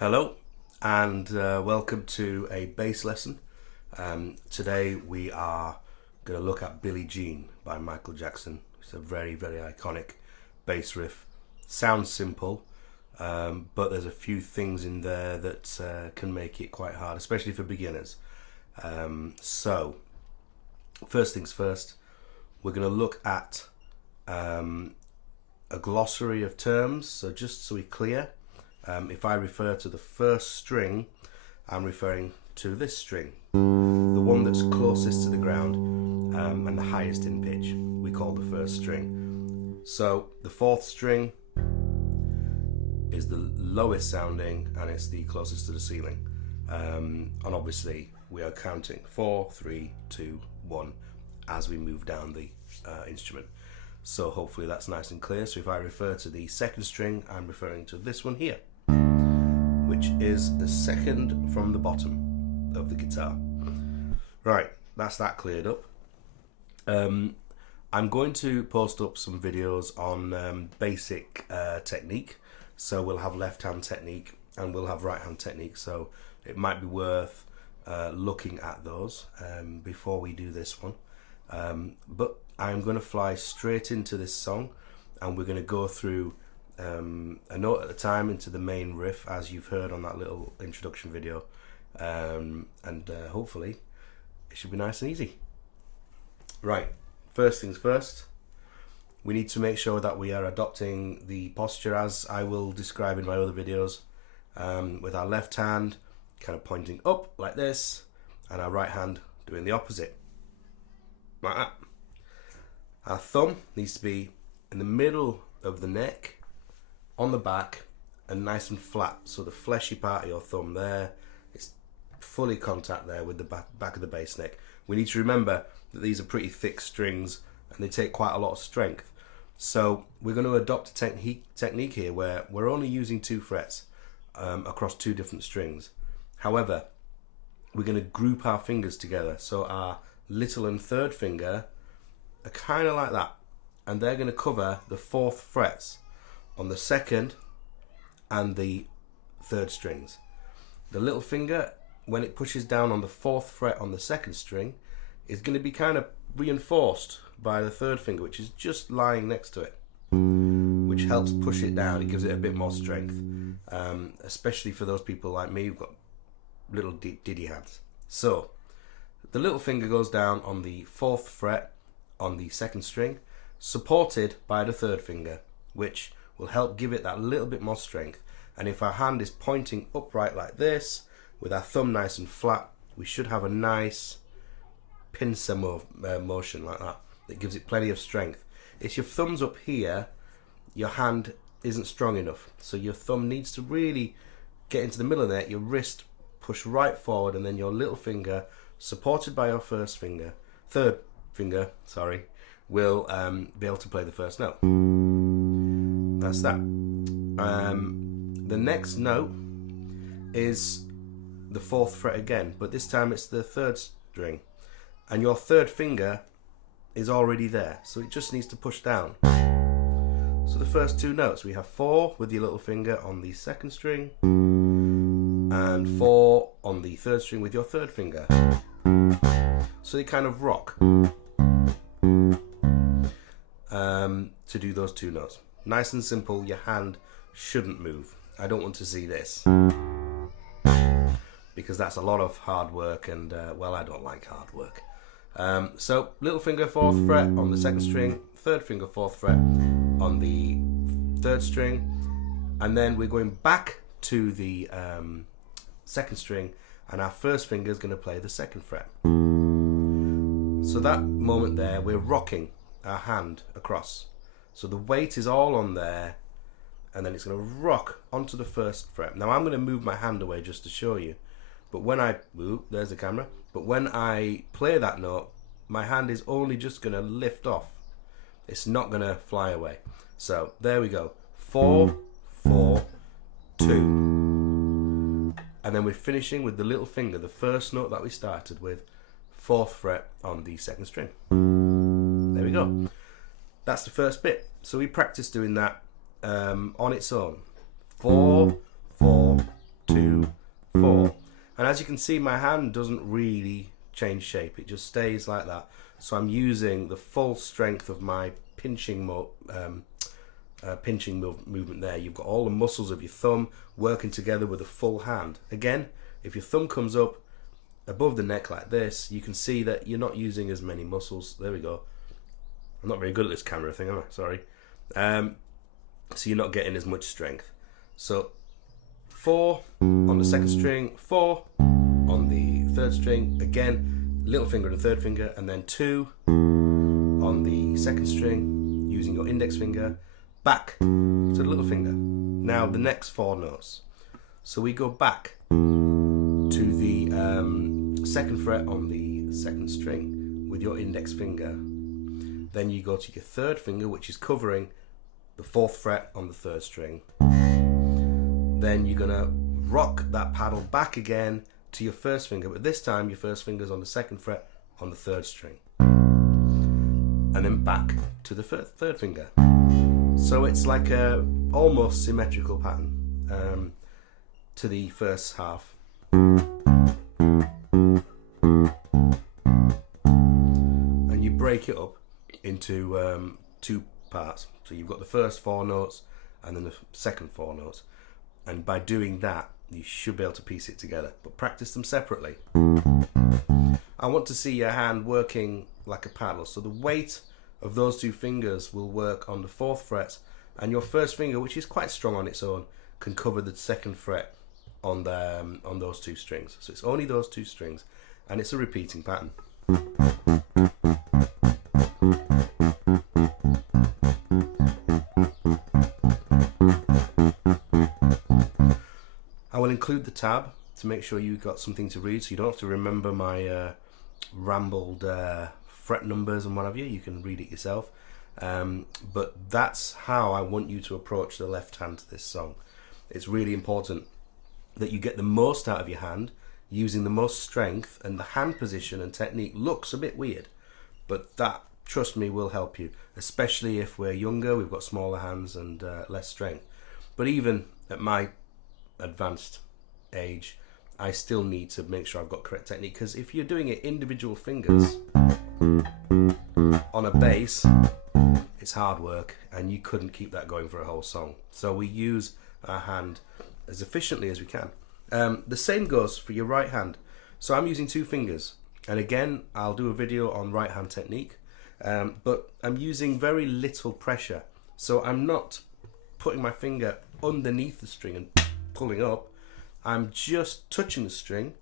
Hello and welcome to a bass lesson. Today we are going to look at Billie Jean by Michael Jackson. It's a very, very iconic bass riff. Sounds simple, but there's a few things in there that can make it quite hard, especially for beginners. So, first things first, we're going to look at a glossary of terms. So just so we're clear, if I refer to the first string, I'm referring to this string, the one that's closest to the ground and the highest in pitch. We call the first string. So the fourth string is the lowest sounding and it's the closest to the ceiling. And obviously we are counting 4, 3, 2, 1 as we move down the instrument. So hopefully that's nice and clear. So if I refer to the second string, I'm referring to this one here, which is the second from the bottom of the guitar. Right, that's that cleared up. I'm going to post up some videos on basic technique. So we'll have left hand technique and we'll have right hand technique. So it might be worth looking at those before we do this one. But I'm going to fly straight into this song and we're going to go through a note at a time into the main riff, as you've heard on that little introduction video, and hopefully it should be nice and easy. Right, first things first, we need to make sure that we are adopting the posture as I will describe in my other videos, with our left hand kind of pointing up like this and our right hand doing the opposite, like that. Our thumb needs to be in the middle of the neck, on the back, and nice and flat. So the fleshy part of your thumb there, it's fully contact there with the back of the bass neck. We need to remember that these are pretty thick strings and they take quite a lot of strength. So we're going to adopt a technique here where we're only using 2 frets across 2 different strings. However, we're going to group our fingers together. So our little and third finger are kind of like that, and they're going to cover the 4th frets on the second and the third strings. The little finger, when it pushes down on the 4th fret on the second string, is going to be kind of reinforced by the third finger, which is just lying next to it, which helps push it down. It gives it a bit more strength, especially for those people like me who've got little diddy hands. So the little finger goes down on the 4th fret on the second string, supported by the third finger, which will help give it that little bit more strength. And if our hand is pointing upright like this, with our thumb nice and flat, we should have a nice pincer motion like that. That gives it plenty of strength. If your thumb's up here, your hand isn't strong enough. So your thumb needs to really get into the middle of there, your wrist push right forward, and then your little finger, supported by your third finger, will be able to play the first note. That's that. The next note is the 4th fret again, but this time it's the 3rd string, and your third finger is already there, so it just needs to push down. So the first 2 notes, we have 4 with your little finger on the 2nd string and 4 on the 3rd string with your 3rd finger. So they kind of rock to do those 2 notes. Nice and simple. Your hand shouldn't move. I don't want to see this, because that's a lot of hard work, and well, I don't like hard work. So little finger 4th fret on the 2nd string, third finger 4th fret on the 3rd string, and then we're going back to the 2nd string, and our first finger is going to play the 2nd fret. So that moment there, we're rocking our hand across. So the weight is all on there, and then it's going to rock onto the 1st fret. Now I'm going to move my hand away just to show you, but when there's the camera, but when I play that note, my hand is only just going to lift off. It's not going to fly away. So there we go. 4, 4, 2. And then we're finishing with the little finger, the first note that we started with, 4th fret on the 2nd string. There we go. That's the first bit. So we practice doing that on its own. 4, 4, 2. 4. And as you can see, my hand doesn't really change shape. It just stays like that. So I'm using the full strength of my pinching movement there. You've got all the muscles of your thumb working together with a full hand. Again, if your thumb comes up above the neck like this, you can see that you're not using as many muscles. There we go. I'm not very good at this camera thing, am I? Sorry. So you're not getting as much strength. So 4 on the second string, 4 on the third string, again, little finger and third finger, and then 2 on the second string, using your index finger, back to the little finger. Now the next 4 notes. So we go back to the second fret on the second string with your index finger. Then you go to your third finger, which is covering the 4th fret on the third string. Then you're going to rock that paddle back again to your first finger, but this time your first finger's on the 2nd fret on the 3rd string. And then back to the third finger. So it's like a almost symmetrical pattern to the first half. And you break it up into 2 parts. So you've got the first 4 notes and then the second 4 notes. And by doing that, you should be able to piece it together, but practice them separately. I want to see your hand working like a paddle. So the weight of those 2 fingers will work on the 4th fret, and your first finger, which is quite strong on its own, can cover the 2nd fret on those 2 strings. So it's only those 2 strings, and it's a repeating pattern. I will include the tab to make sure you've got something to read, so you don't have to remember my rambled fret numbers and what have you. You can read it yourself. But that's how I want you to approach the left hand to this song. It's really important that you get the most out of your hand, using the most strength, and the hand position and technique looks a bit weird, but that, trust me, will help you, especially if we're younger, we've got smaller hands and less strength. But even at my advanced age, I still need to make sure I've got correct technique, because if you're doing it individual fingers on a bass, it's hard work and you couldn't keep that going for a whole song. So we use our hand as efficiently as we can. The same goes for your right hand. So I'm using 2 fingers, and again I'll do a video on right hand technique, but I'm using very little pressure. So I'm not putting my finger underneath the string and pulling up. I'm just touching the string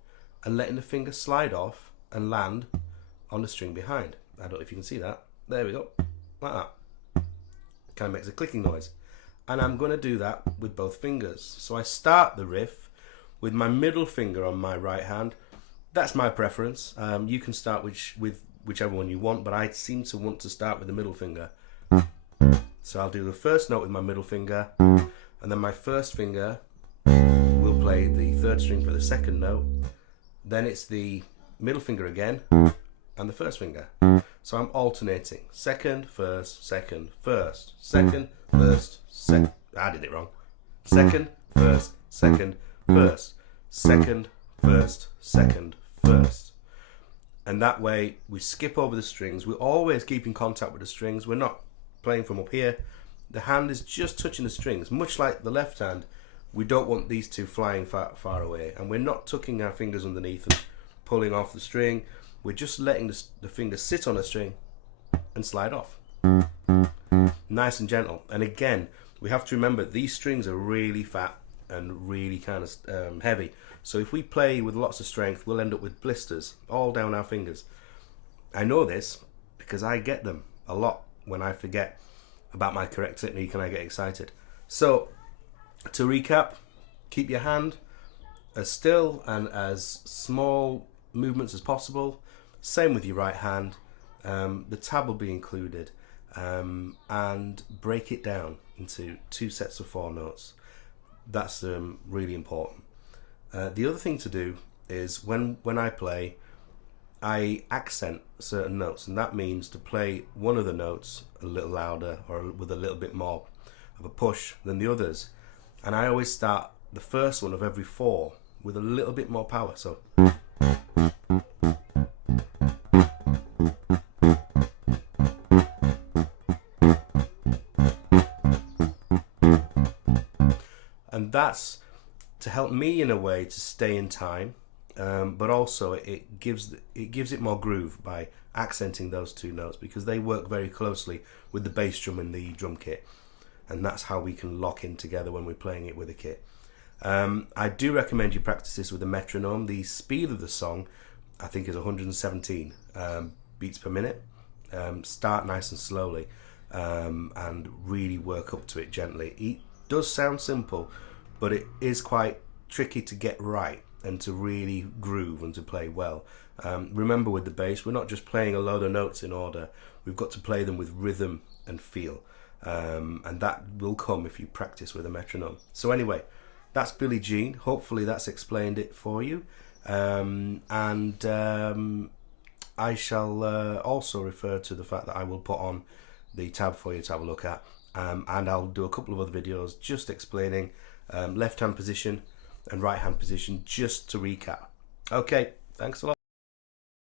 and letting the finger slide off and land on the string behind. I don't know if you can see that. There we go, like that. Kind of makes a clicking noise. And I'm going to do that with both fingers. So I start the riff with my middle finger on my right hand. That's my preference. You can start with whichever one you want, but I seem to want to start with the middle finger. So I'll do the first note with my middle finger, and then my first finger will play the 3rd string for the 2nd note. Then it's the middle finger again and the first finger. So I'm alternating 2nd, 1st, 2nd, 1st, 2nd, 1st, 2nd. I did it wrong. 2nd, 1st, 2nd, 1st, 2nd, 1st, 2nd, 1st. And that way we skip over the strings. We always keep in contact with the strings. We're not playing from up here. The hand is just touching the strings. Much like the left hand, we don't want these 2 flying far away. And we're not tucking our fingers underneath and pulling off the string. We're just letting the finger sit on the string and slide off. Nice and gentle. And again, we have to remember these strings are really fat and really kind of heavy. So if we play with lots of strength, we'll end up with blisters all down our fingers. I know this because I get them a lot when I forget about my correct technique and I get excited. So to recap, keep your hand as still and as small movements as possible. Same with your right hand. The tab will be included, and break it down into 2 sets of 4 notes. That's really important. The other thing to do is when I play, I accent certain notes, and that means to play one of the notes a little louder or with a little bit more of a push than the others. And I always start the first one of every 4 with a little bit more power. So. And that's to help me in a way to stay in time, but also it gives it more groove by accenting those two notes, because they work very closely with the bass drum and the drum kit, and that's how we can lock in together when we're playing it with a kit. I do recommend you practice this with a metronome. The speed of the song, I think, is 117 beats per minute. Start nice and slowly, and really work up to it gently. It does sound simple, but it is quite tricky to get right and to really groove and to play well. Remember, with the bass, we're not just playing a load of notes in order. We've got to play them with rhythm and feel, and that will come if you practice with a metronome. So anyway, that's Billie Jean. Hopefully that's explained it for you, and I shall also refer to the fact that I will put on the tab for you to have a look at, and I'll do a couple of other videos just explaining left hand position and right hand position, just to recap. Okay, thanks a lot.